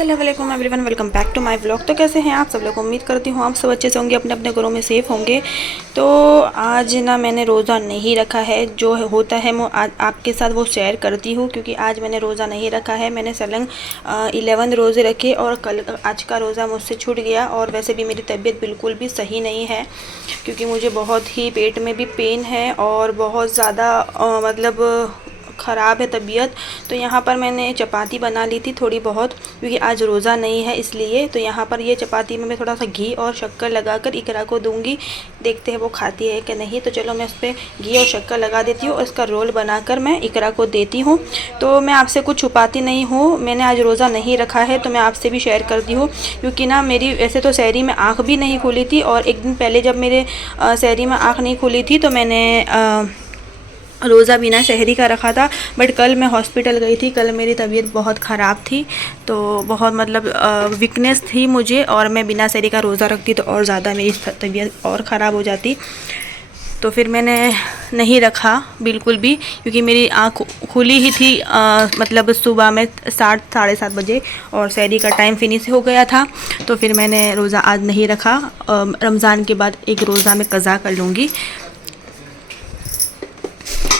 अस्सलाम वालेकुम everyone, welcome back to my vlog. तो कैसे हैं आप सब लोग? उम्मीद करती हूँ आप सब अच्छे से होंगे, अपने अपने घरों में सेफ़ होंगे। तो आज ना मैंने रोज़ा नहीं रखा है, जो होता है मैं आज आपके साथ वो शेयर करती हूँ, क्योंकि आज मैंने रोज़ा नहीं रखा है। मैंने सलंग 11 रोज़े रखे और कल आज का रोज़ा मुझसे छूट गया। और वैसे भी मेरी तबीयत बिल्कुल भी सही नहीं है, क्योंकि मुझे बहुत ही पेट में भी पेन है और बहुत ज़्यादा मतलब ख़राब है तबीयत। तो यहाँ पर मैंने चपाती बना ली थी थोड़ी बहुत, क्योंकि आज रोज़ा नहीं है इसलिए। तो यहाँ पर ये चपाती में मैं थोड़ा सा घी और शक्कर लगाकर इकरा को दूंगी, देखते हैं वो खाती है कि नहीं। तो चलो मैं इस पर घी और शक्कर लगा देती हूँ और इसका रोल बनाकर मैं इकरा को देती हूँ। तो मैं आपसे कुछ छुपाती नहीं हूँ, मैंने आज रोज़ा नहीं रखा है तो मैं आपसे भी शेयर करती हूँ। क्योंकि ना मेरी वैसे तो सहरी में आँख भी नहीं खुली थी, और एक दिन पहले जब मेरे सहरी में आँख नहीं खुली थी तो मैंने रोज़ा बिना शहरी का रखा था। बट कल मैं हॉस्पिटल गई थी, कल मेरी तबीयत बहुत ख़राब थी, तो बहुत मतलब वीकनेस थी मुझे, और मैं बिना शहरी का रोज़ा रखती तो और ज़्यादा मेरी तबीयत और ख़राब हो जाती। तो फिर मैंने नहीं रखा बिल्कुल भी, क्योंकि मेरी आँख खुली ही थी मतलब सुबह में 7-7:30 बजे, और शहरी का टाइम फिनिश हो गया था। तो फिर मैंने रोज़ा आज नहीं रखा। रमज़ान के बाद एक रोज़ा मैं कज़ा कर लूँगी।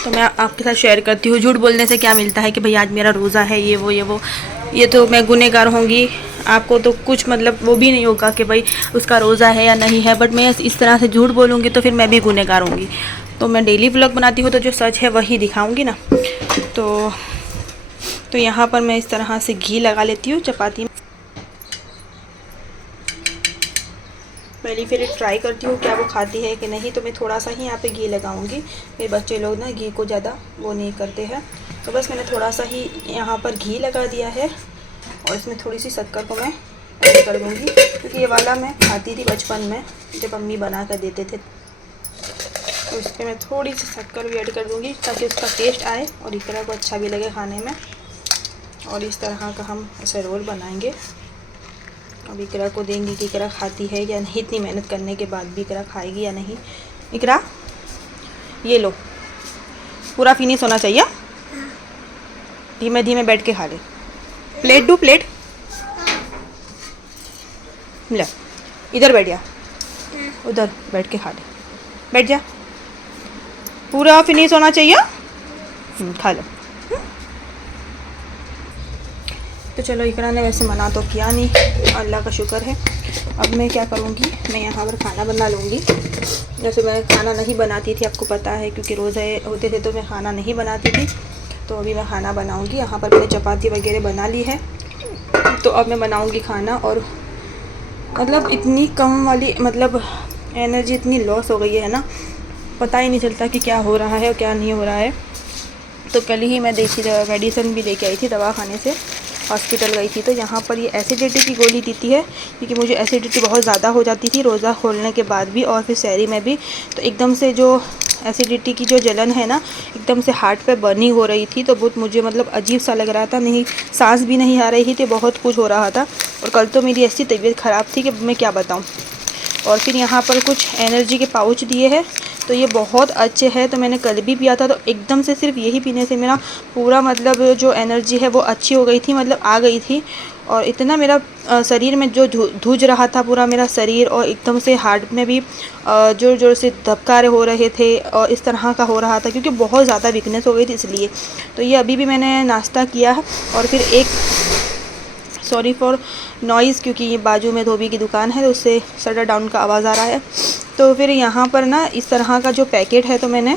तो मैं आपके साथ शेयर करती हूँ। झूठ बोलने से क्या मिलता है कि भाई आज मेरा रोज़ा है, ये वो ये तो मैं गुनहगार होंगी। आपको तो कुछ मतलब वो भी नहीं होगा कि भाई उसका रोज़ा है या नहीं है, बट मैं इस तरह से झूठ बोलूँगी तो फिर मैं भी गुनहगार होंगी। तो मैं डेली व्लॉग बनाती हूँ तो जो सच है वही दिखाऊँगी ना। तो यहाँ पर मैं इस तरह से घी लगा लेती हूँ चपाती में। पहली फिर ट्राई करती हूँ क्या वो खाती है कि नहीं, तो मैं थोड़ा सा ही यहाँ पे घी लगाऊंगी। मेरे बच्चे लोग ना घी को ज़्यादा वो नहीं करते हैं, तो बस मैंने थोड़ा सा ही यहाँ पर घी लगा दिया है, और इसमें थोड़ी सी शक्कर को मैं ऐड कर दूँगी, क्योंकि ये वाला मैं खाती थी बचपन में जब मम्मी बना कर देते थे। तो इस पर मैं थोड़ी सी शक्कर भी ऐड कर दूँगी ताकि उसका टेस्ट आए और इकरा को अच्छा भी लगे खाने में। और इस तरह का हम ऐसे रोल बनाएंगे। अब इकरा को देंगे कि इकरा खाती है या नहीं, इतनी मेहनत करने के बाद भी इकरा खाएगी या नहीं। इकरा ये लो, पूरा फिनिश होना चाहिए, धीमे धीमे बैठ के खा ले। प्लेट दो, प्लेट ले, इधर बैठ जा, उधर बैठ के खा ले, बैठ जा, पूरा फिनिश होना चाहिए, खा लो। तो चलो इकरा ने वैसे मना तो किया नहीं, अल्लाह का शुक्र है। अब मैं क्या करूँगी, मैं यहाँ पर खाना बना लूँगी। जैसे मैं खाना नहीं बनाती थी, आपको पता है, क्योंकि रोज़े होते थे तो मैं खाना नहीं बनाती थी। तो अभी मैं खाना बनाऊँगी। यहाँ पर मैंने चपाती वगैरह बना ली है, तो अब मैं बनाऊँगी खाना। और मतलब इतनी कम वाली मतलब एनर्जी इतनी लॉस हो गई है ना, पता ही नहीं चलता कि क्या हो रहा है और क्या नहीं हो रहा है। तो कल ही मैं देखी मेडिसिन भी लेके आई थी दवाखाने से, हॉस्पिटल गई थी। तो यहाँ पर ये एसिडिटी की गोली देती है, क्योंकि मुझे एसिडिटी बहुत ज़्यादा हो जाती थी रोज़ा खोलने के बाद भी और फिर शहरी में भी। तो एकदम से जो एसिडिटी की जो जलन है ना, एकदम से हार्ट पे बर्निंग हो रही थी, तो बहुत मुझे मतलब अजीब सा लग रहा था, नहीं सांस भी नहीं आ रही थी, बहुत कुछ हो रहा था। और कल तो मेरी ऐसी तबीयत ख़राब थी कि मैं क्या बताऊँ। और फिर यहाँ पर कुछ एनर्जी के पाउच दिए हैं, तो ये बहुत अच्छे हैं। तो मैंने कल भी पिया था, तो एकदम से सिर्फ यही पीने से मेरा पूरा मतलब जो एनर्जी है वो अच्छी हो गई थी, मतलब आ गई थी। और इतना मेरा शरीर में जो धुज रहा था पूरा मेरा शरीर, और एकदम से हार्ट में भी ज़ोर ज़ोर से धबकारे हो रहे थे, और इस तरह का हो रहा था, क्योंकि बहुत ज़्यादा वीकनेस हो गई थी इसलिए। तो ये अभी भी मैंने नाश्ता किया है। और फिर एक सॉरी फॉर नॉइज़, क्योंकि ये बाजू में धोबी की दुकान है, तो उससे शटर डाउन का आवाज़ आ रहा है। तो फिर यहाँ पर ना इस तरह का जो पैकेट है, तो मैंने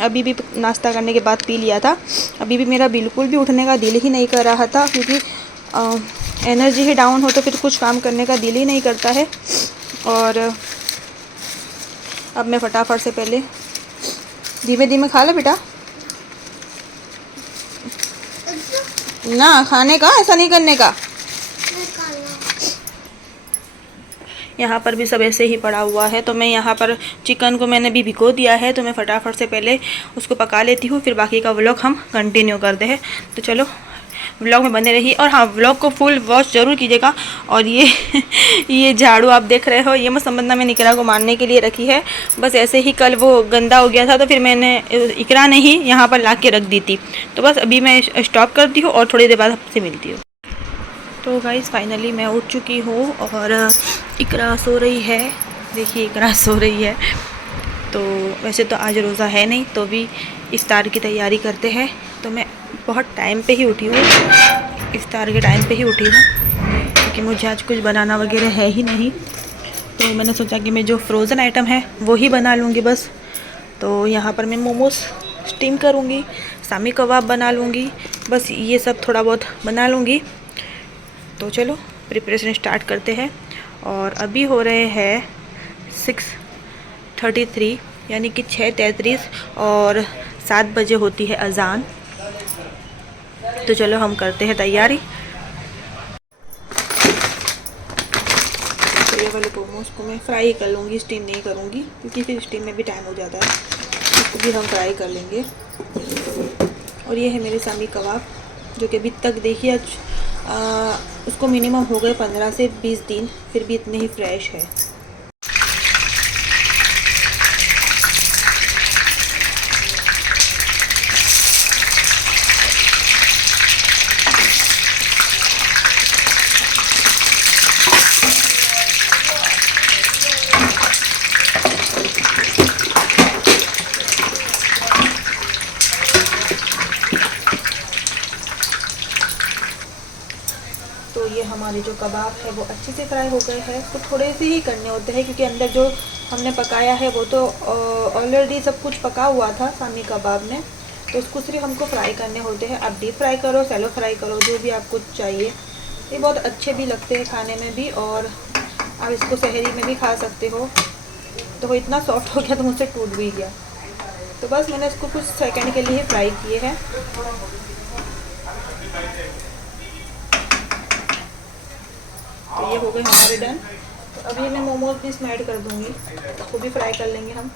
अभी भी नाश्ता करने के बाद पी लिया था। अभी भी मेरा बिल्कुल भी उठने का दिल ही नहीं कर रहा था, क्योंकि एनर्जी ही डाउन हो तो फिर कुछ काम करने का दिल ही नहीं करता है। और अब मैं फटाफट से पहले धीमे धीमे खा लो बेटा, ना खाने का ऐसा नहीं करने का। यहाँ पर भी सब ऐसे ही पड़ा हुआ है। तो मैं यहाँ पर चिकन को मैंने भी भिगो दिया है, तो मैं फटाफट से पहले उसको पका लेती हूँ, फिर बाकी का व्लॉग हम कंटिन्यू करते हैं। तो चलो व्लॉग में बने रहिए, और हाँ व्लॉग को फुल वॉच ज़रूर कीजिएगा। और ये ये झाड़ू आप देख रहे हो, ये मैं समझना मैं इकरा को मारने के लिए रखी है। बस ऐसे ही कल वो गंदा हो गया था, तो फिर मैंने इकरा ने ही यहाँ पर ला के रख दी थी। तो बस अभी मैं स्टॉप करती हूँ और थोड़ी देर बाद आपसे मिलती हूँ। तो गाइस फाइनली मैं उठ चुकी हूँ और इकरा सो रही है। देखिए इकरा सो रही है। तो वैसे तो आज रोज़ा है नहीं, तो भी इफ्तार की तैयारी करते हैं। तो मैं बहुत टाइम पे ही उठी हूँ, इफ्तार के टाइम पे ही उठी हूँ, क्योंकि मुझे आज कुछ बनाना वगैरह है ही नहीं। तो मैंने सोचा कि मैं जो फ्रोज़न आइटम है वो ही बना लूँगी बस। तो यहाँ पर मैं मोमोज़ स्टीम करूँगी, शामी कबाब बना लूँगी, बस ये सब थोड़ा बहुत बना लूँगी। तो चलो प्रिपरेशन स्टार्ट करते हैं। और अभी हो रहे हैं 6:33, यानी कि 6:33 और 7 बजे होती है अज़ान। तो चलो हम करते हैं तैयारी। तो ये वाले मोमोज़ को मैं फ्राई कर लूँगी, स्टीम नहीं करूँगी, क्योंकि फिर स्टीम में भी टाइम हो जाता है। इसको भी हम फ्राई कर लेंगे। और ये है मेरे शामी कबाब, जो कि अभी तक देखिए उसको मिनिमम हो गए 15 से 20 दिन, फिर भी इतने ही फ्रेश है। तो ये हमारे जो कबाब है वो अच्छे से फ्राई हो गए हैं। तो थोड़े से ही करने होते हैं, क्योंकि अंदर जो हमने पकाया है वो तो ऑलरेडी सब कुछ पका हुआ था शामी कबाब में। तो उसको सिर्फ हमको फ्राई करने होते हैं। आप डीप फ्राई करो, सैलो फ्राई करो, जो भी आपको चाहिए। ये बहुत अच्छे भी लगते हैं खाने में भी, और आप इसको सहरी में भी खा सकते हो। तो वो इतना सॉफ्ट हो गया तो मुझसे टूट भी गया। तो बस मैंने इसको कुछ सेकंड के लिए फ्राई किए हैं। तो ये हो गए हमारे डन। तो अभी मैं मोमोज भी इसमें ऐड कर दूँगी, उसको भी फ्राई कर लेंगे हम।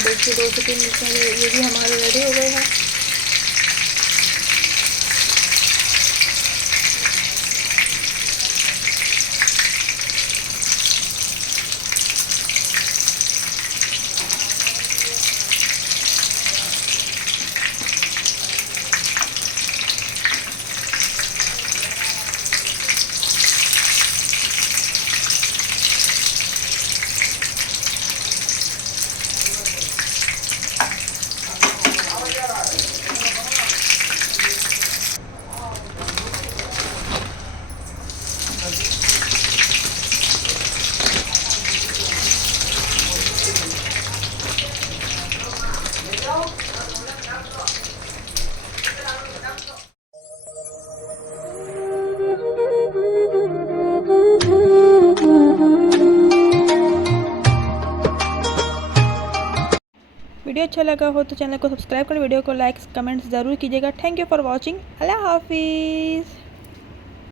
देखिए 2 से 3 मिनट में ये भी हमारे रेडी हो गए हैं। वीडियो अच्छा लगा हो तो चैनल को सब्सक्राइब कर, वीडियो को लाइक कमेंट्स ज़रूर कीजिएगा। Thank you for watching. अल्लाह हाफिज़।